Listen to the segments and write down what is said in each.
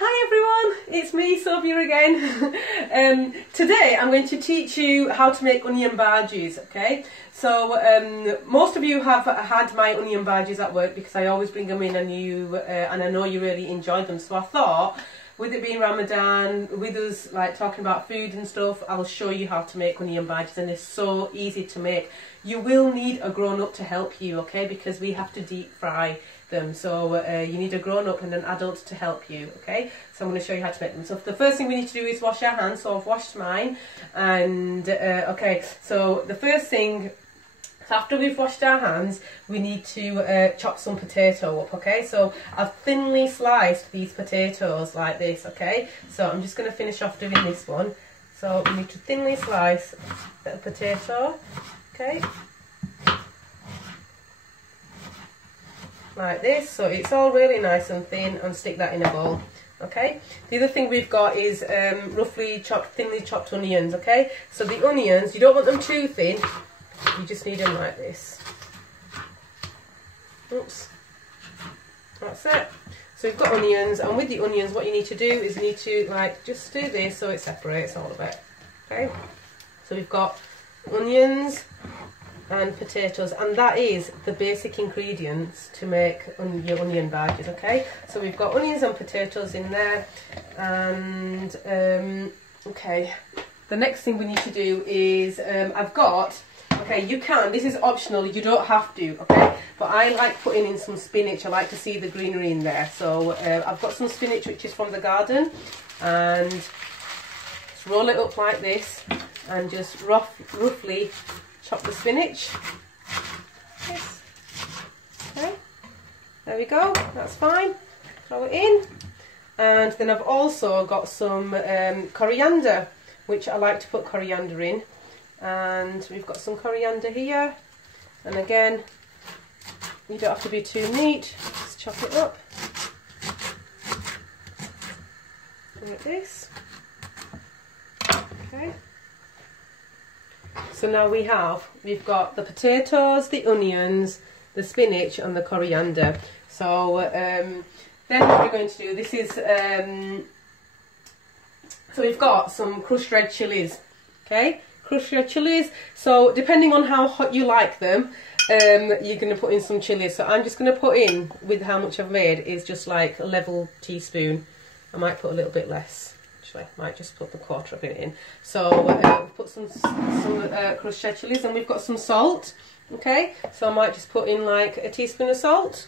Hi everyone, it's me, Sobia again. Today I'm going to teach you how to make onion bhajis, okay? So most of you have had my onion bhajis at work because I always bring them in and I know you really enjoyed them. So I thought, with it being Ramadan, with us like talking about food and stuff, I'll show you how to make onion bhajis, and they're so easy to make. You will need a grown-up to help you, okay? Because we have to deep fry them, so you need a grown-up and an adult to help you, okay? So I'm going to show you how to make them. So the first thing we need to do is wash our hands. So I've washed mine, and okay, so the first thing, after we've washed our hands, we need to chop some potato up, okay? So I've thinly sliced these potatoes like this, okay? So I'm just going to finish off doing this one. So we need to thinly slice a potato, okay? Like this, so it's all really nice and thin, and stick that in a bowl, okay? The other thing we've got is roughly chopped, thinly chopped onions, okay? So the onions, you don't want them too thin, you just need them like this. Oops, that's it. So we've got onions, and with the onions what you need to do is you need to like just do this so it separates all of it, okay? So we've got onions and potatoes, and that is the basic ingredients to make your onion bhajis, okay? So we've got onions and potatoes in there, and okay, the next thing we need to do is I've got, okay, you can, this is optional, you don't have to, okay, but I like putting in some spinach. I like to see the greenery in there. So I've got some spinach which is from the garden, and just roll it up like this and just roughly chop the spinach. Yes. Okay, there we go, that's fine. Throw it in. And then I've also got some coriander, which I like to put coriander in. And we've got some coriander here. And again, you don't have to be too neat, just chop it up. Like this. Okay. So now we've got the potatoes, the onions, the spinach and the coriander. So then what we're going to do, this is, so we've got some crushed red chilies, okay? Crushed red chilies. So depending on how hot you like them, you're going to put in some chilies. So I'm just going to put in, with how much I've made, is just like a level teaspoon. I might put a little bit less. I might just put the quarter of it in. So we've put some crushed red chilies, and we've got some salt, okay? So I might just put in like a teaspoon of salt.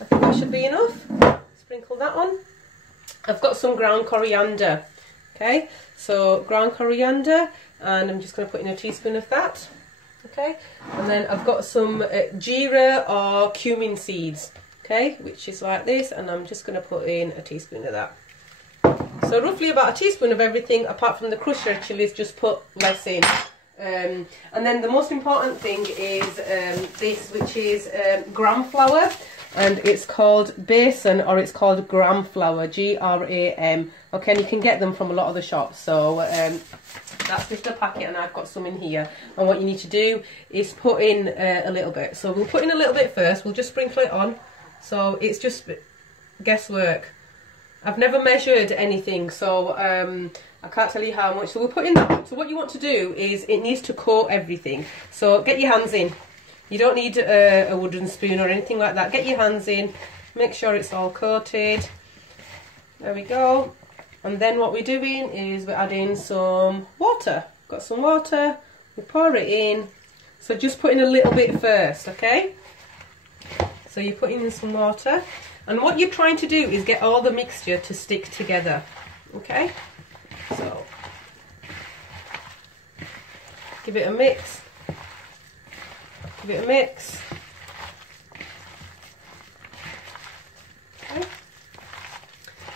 I think that should be enough. Sprinkle that on. I've got some ground coriander, okay? So ground coriander, and I'm just going to put in a teaspoon of that, okay? And then I've got some jeera or cumin seeds, okay? Which is like this, and I'm just going to put in a teaspoon of that. So roughly about a teaspoon of everything, apart from the crushed red chilies, just put less in. And then the most important thing is this, which is gram flour, and it's called besan, or it's called gram flour, G-R-A-M. Okay, and you can get them from a lot of the shops. So that's just a packet, and I've got some in here. And what you need to do is put in a little bit. So we'll put in a little bit first. We'll just sprinkle it on. So it's just guesswork. I've never measured anything, so I can't tell you how much. So we'll put in that. So what you want to do is, it needs to coat everything. So get your hands in. You don't need a wooden spoon or anything like that. Get your hands in. Make sure it's all coated. There we go. And then what we're doing is we're adding some water. Got some water. We pour it in. So just put in a little bit first, okay? So you put in some water. And what you're trying to do is get all the mixture to stick together, okay? So, give it a mix. Give it a mix. Okay.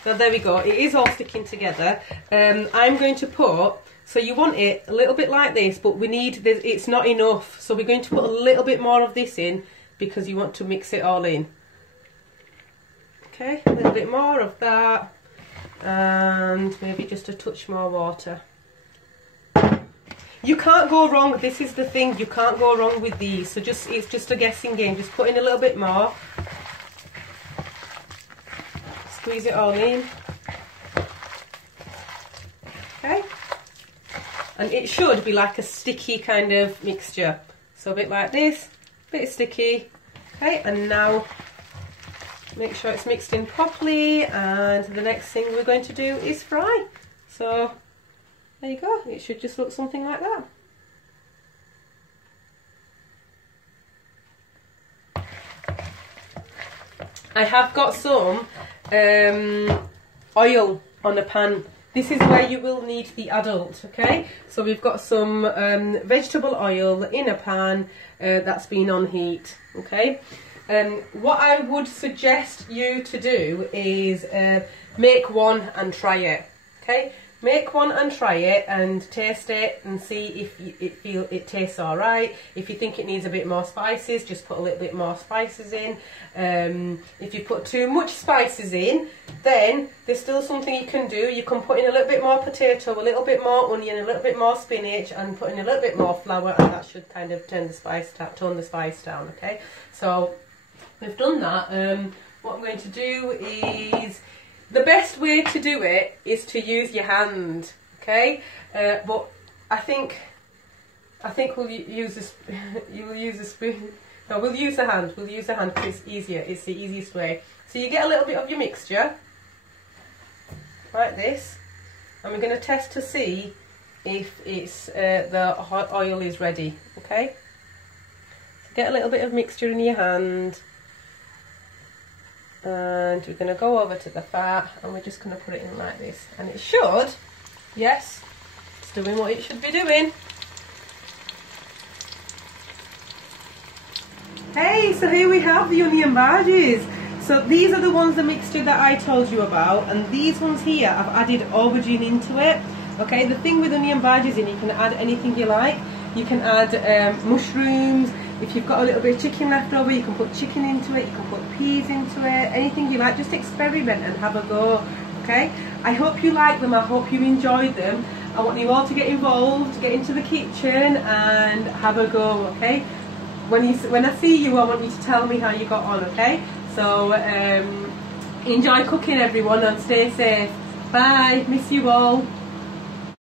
Now there we go, it is all sticking together. I'm going to put, so you want it a little bit like this, but we need this, it's not enough. So we're going to put a little bit more of this in, because you want to mix it all in. Okay, a little bit more of that, and maybe just a touch more water. You can't go wrong, this is the thing, you can't go wrong with these, so it's just a guessing game. Just put in a little bit more, squeeze it all in, and it should be like a sticky kind of mixture. So a bit like this, a bit sticky. Okay, and now make sure it's mixed in properly, and the next thing we're going to do is fry. So there you go, it should just look something like that. I have got some oil on a pan. This is where you will need the adult, okay? So we've got some vegetable oil in a pan that's been on heat, okay? What I would suggest you to do is make one and try it, okay? Make one and try it and taste it and see if it tastes all right. If you think it needs a bit more spices, just put a little bit more spices in. If you put too much spices in, then there's still something you can do. You can put in a little bit more potato, a little bit more onion, a little bit more spinach, and put in a little bit more flour, and that should kind of tone the spice down, okay? So we've done that. What I'm going to do is, the best way to do it is to use your hand, okay? But I think we'll use this. You will use a spoon. No, we'll use a hand. We'll use a hand because it's easier. It's the easiest way. So you get a little bit of your mixture, like this, and we're going to test to see if it's the hot oil is ready. Okay. So get a little bit of mixture in your hand. And we're going to go over to the fat, and we're just going to put it in like this, and it should, yes, it's doing what it should be doing. Hey, so here we have the onion bhajis. So these are the ones, the mixture that I told you about, and these ones here I've added aubergine into it. Okay, the thing with onion bhajis is you can add anything you like. You can add mushrooms. If you've got a little bit of chicken left over, you can put chicken into it, you can put peas into it, anything you like. Just experiment and have a go, okay? I hope you like them, I hope you enjoyed them. I want you all to get involved, get into the kitchen and have a go, okay? When I see you, I want you to tell me how you got on, okay? So enjoy cooking, everyone, and stay safe. Bye, miss you all.